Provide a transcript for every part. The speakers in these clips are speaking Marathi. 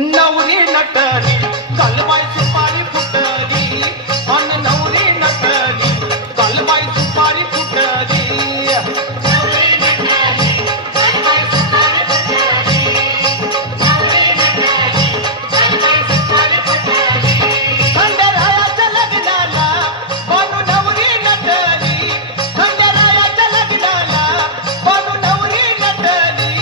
नवरी नटली कालबाई सुपारी फुटली अन नवरी नटली कालबाई सुपारी फुटली खंडेरायाच्या लग्नाला बानू नवरी नटली खंडेरायाच्या लग्नाला बानू नवरी नटली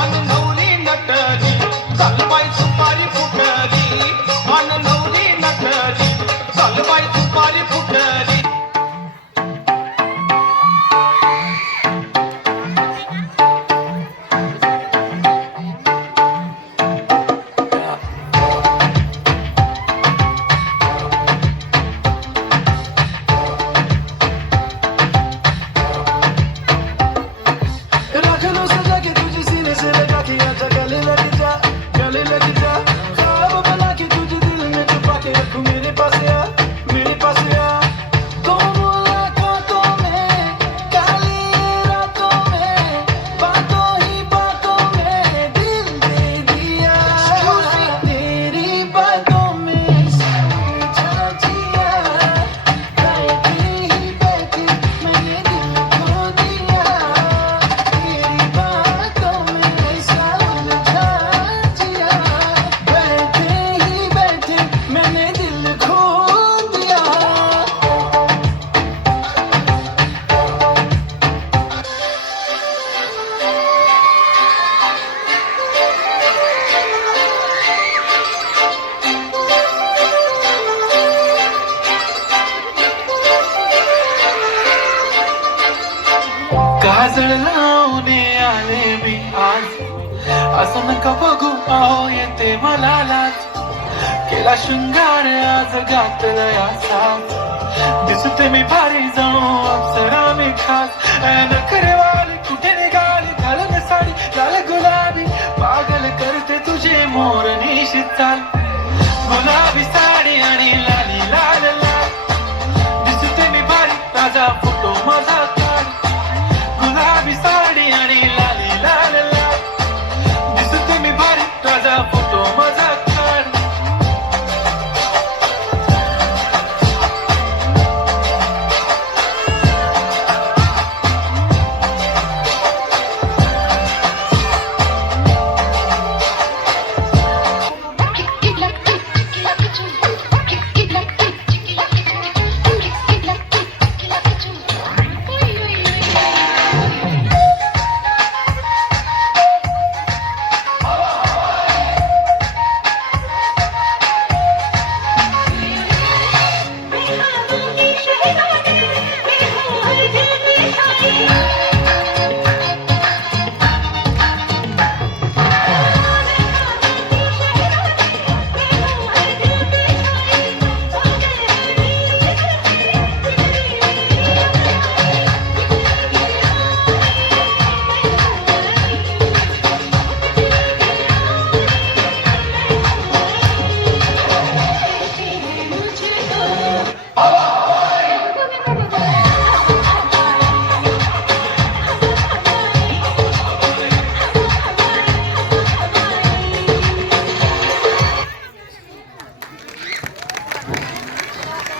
अन नवरी नटली कालबाई सुपारी फुटली अन नवरी नटली कालबाई सुपारी फुटली रख लो सजा के तुझे सीने से लगा के आजा गले लग जा ख्वाब बना के तुझे दिल में छुपा के रखूं मेरे पास आ तो मुलाकातों में काली रातों में बातों ही बातों में दिल दे दिया तेरी बातों में समझा जिया बैठे ही बैठे मैंने दिल खो दिया तेरी बातों में समझा जिया बैठे ही बैठे मैंने दिल खो दिया काजळ लावणे आले मी आज असं नका बघू आहो येते मला लाज केला शृंगार आज घातला या साज दिसते मी भारी जाऊ अप्सरा मी खास नखरेवाली कुठे निघाली घालून साडी लाल गुलाबी पागल करते तुझे मोर निशित चाल गुलाबी साडी आणि लाली लाल लाल दिसते मी भारी ताजा फोटो माझा काढ गुलाबी साडी आणि लाली लाल लाल दिसते मी भारी ताजा फोटो माझा काढ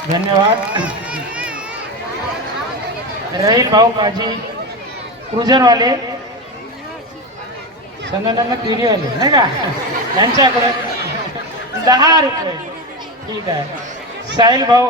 धन्यवाद रही भाऊ काजी क्रुझरवाले सननन किडीवाले नाही का यांच्याकडे 10 रुपये ठीक आहे साहिल भाऊ